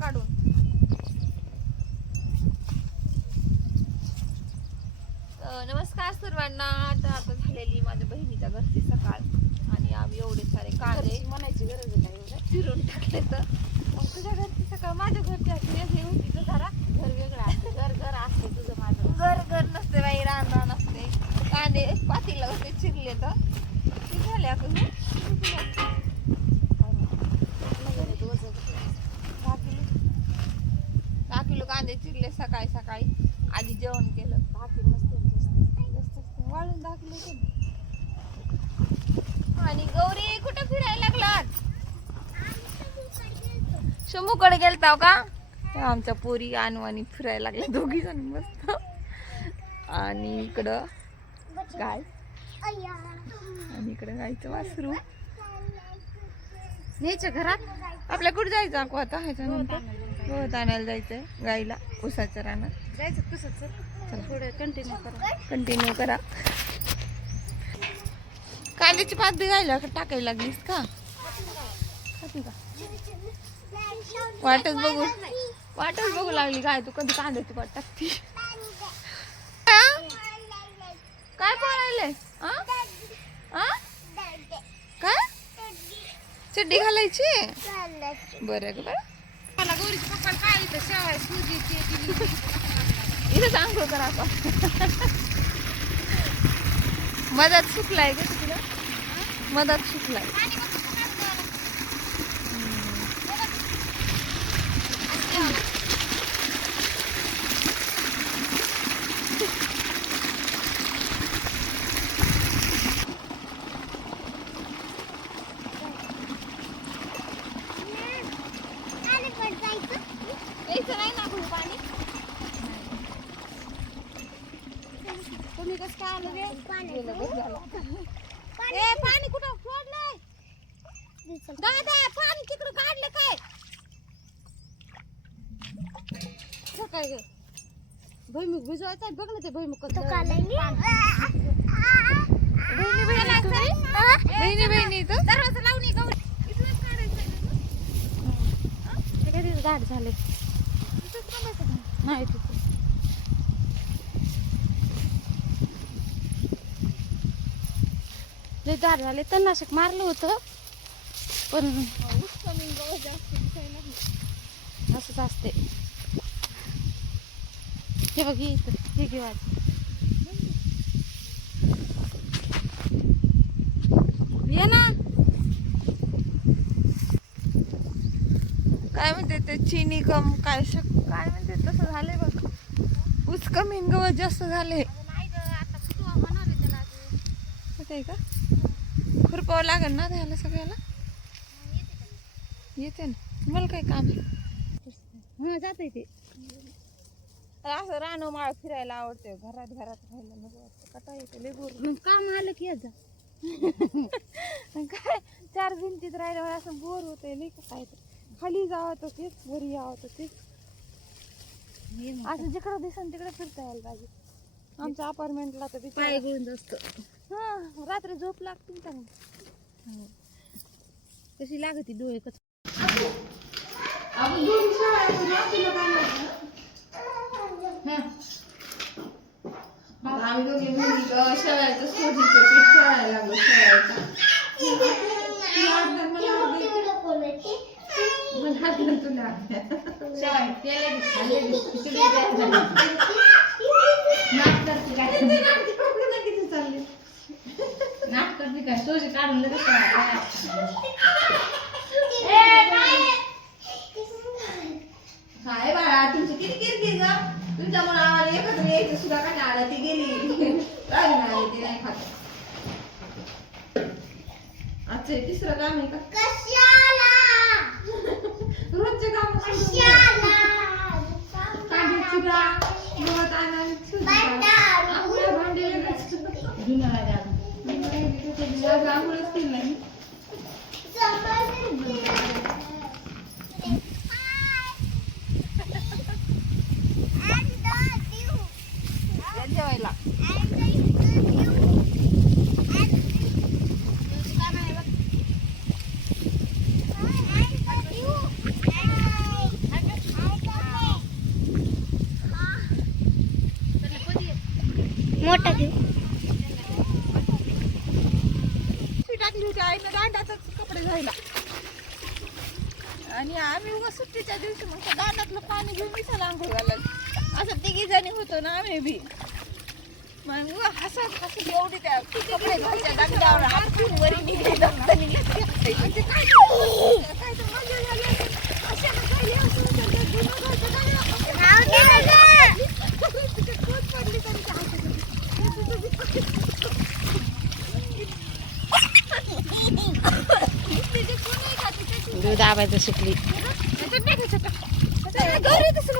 काढून. नमस्कार सर्वांना. आता झालेली माझ्या बहिणीच्या घरची सकाळ आणि आम्ही एवढे सारे कांदे म्हणायची गरज नाही चिरून टाकले. तर मग तुझ्या घरची सकाळ माझ्या घरची असते होती तर जरा घर वेगळं असतं. घर असते तुझं माझं घर नसते बाई. रान असते. कांदे पातीला होते चिरले तर ती झाल्या का 10 किलो कांदे चिरले सकाळी सकाळी. आधी जेवण केलं. 10 किलो नसते वाळून 10 किलो केलं. आणि गौरी कुठे फिरायला लागलात? शंभूकडे गेलताव का? आमच्या पोरी आणवानी फिरायला लागल्या दोघी जण मस्त. आणि इकडं गाय आणि इकडं गायचं वासरू. न्यायच्या घरात आपल्या कुठे जायचं आपण आता ह्याच्यानंतर? गवत आणायला जायचंय गाईला उसाच्या रानात. जायचं कसं थोडं कंटिन्यू करा. कांद्याची पात बी गायला टाकायला लागलीस का? खाती का? वाटच बघू लागली काय तू कधी कांद्याची पात टाकती. काय पळायलंय? काय चड्डी घालायची? बरं ग बरं. मला गौरीच्या पप्पाला काय येतं शेवाय सुजीची इथं सांगतो तर आता मधात सुकलाय का तुला? मधात सुकलाय. यायचं नाही ना भाऊ पाणी. तुम्ही कसं काय आलं रे? गेलं बस झालं. ए पाणी कुठं सोडलंय? दादा पाणी तिकडं काढलं काय? काय ग भुईमुग भिजवायचा बघ ना. ते भुईमुग बहिणी तर दरवाजा लावून ये गौरी. इथूनच काढायचं ते कधीच गाठ झाले नाही तिथे. लय दाट झाले. तणनाशक मारलं होतं पण असंच असते. हे बघ हे घेऊ आज. ये ना. काय म्हणते ते चिनी कम काय म्हणते तसं झालंय बघ. ऊस कमी गवत जास्त झाले. आहे का? खुरपावं लागेल ना त्याला सगळ्याला. येते ना मला काय काम. जाते ते असं रानो माळ फिरायला आवडते. घरात राहायला नको वाटतं. कटा येते लय बोर. मग काम आलं की जा. काय 4 भिंतीत राहिलं असं बोर होतंय नाही का? काय खाली जावं तर तेच वरी यावं तर तेच. असं जिकडं दिसन तिकडे फिरता यायला पाहिजे. आमच्या अपार्टमेंटला तर पाय घेऊन असतं. हा रात्री झोप लागते का? कशी लागती डोळे कच. आम्ही दोघी शेवायचं सोजीचं पीठ ठेवायला लागलो. नाटक काय सोजी काढून लगेच काय बाळा तुमची किती किरकिर ग. तुमच्यामुळे आम्हाला एकत्र यायचं सुद्धा काय आलं. ती गेली आली ती नाही खात. अच्छा 3रं काम आहे का? रोजचे काम भांडे टाकली होती आईनं दांडातच कपडे धुवायला आणि आम्ही उगा सुट्टीच्या दिवशी मग त्या दांडातलं पाणी घेऊन मिसाला आंघोळ घालायला असं तिघी जणी होतो ना आम्ही बी मग हसत हसत एवढी त्या कपडे धुवायच्या दांड्यावर आतून वरी निघले दमत निघले म्हणजे काय तर मजा झाली असेल. असे हसायले असं होतं, ते धुणं धुवायचं दांड्यावर. तिथे कोण पडली तरी त्या दूध आवायचं सुटली हसायचं. घरी तसं